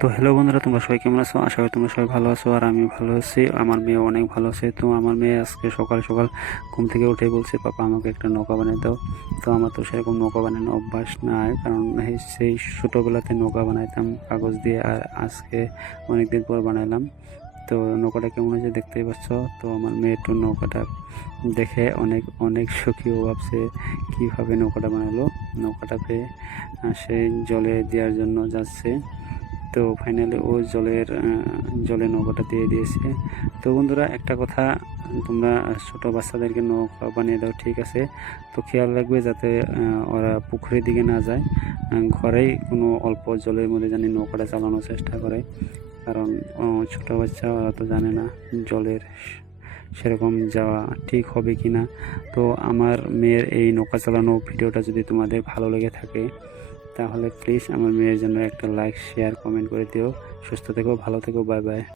তো হ্যালো বন্ধুরা তোমরা সবাই কেমন আছো? আশা করি তোমরা সবাই ভালো আছো আর আমি ভালো আছি। আমার মেয়ে অনেক ভালো আছে। তো আমার মেয়ে আজকে সকাল সকাল ঘুম থেকে উঠে বলছে পাপা আমাকে একটা নৌকা বানিয়ে দাও। তো আমার তো সেরকম নৌকা বানানো অভ্যাস নাই কারণ সেই ছোটোবেলাতে নৌকা বানাইতাম কাগজ দিয়ে আর আজকে অনেক দিন পর বানাইলাম। তো নৌকাটা কেমন হয়েছে দেখতেই পাচ্ছ? তো আমার মেয়ে একটু নৌকাটা দেখে অনেক অনেক সুখী ও ভাবছে কীভাবে নৌকাটা বানালো। নৌকাটা পেয়ে আহ, জলে দেওয়ার জন্য যাচ্ছে। তো ফাইনালি ও জলের জলে নৌকাটা দিয়ে দিয়েছে। তো বন্ধুরা, একটা কথা, তোমরা ছোটো বাচ্চাদেরকে নৌকা বানিয়ে দাও, ঠিক আছে? তো খেয়াল রাখবে যাতে ওরা পুকুরের দিকে না যায়। ঘরেই কোনো অল্প জলের মধ্যে জানি নৌকাটা চালানোর চেষ্টা করে। কারণ ছোটো বাচ্চা, ওরা তো জানে না জলের সেরকম যাওয়া ঠিক হবে কি না তো আমার মেয়ের এই নৌকা চালানো ভিডিওটা যদি তোমাদের ভালো লেগে থাকে তাহলে প্লিজ আমার মেয়ের জন্য একটা লাইক শেয়ার কমেন্ট করে দিও। সুস্থ থেকো, ভালো থেকো বাই বাই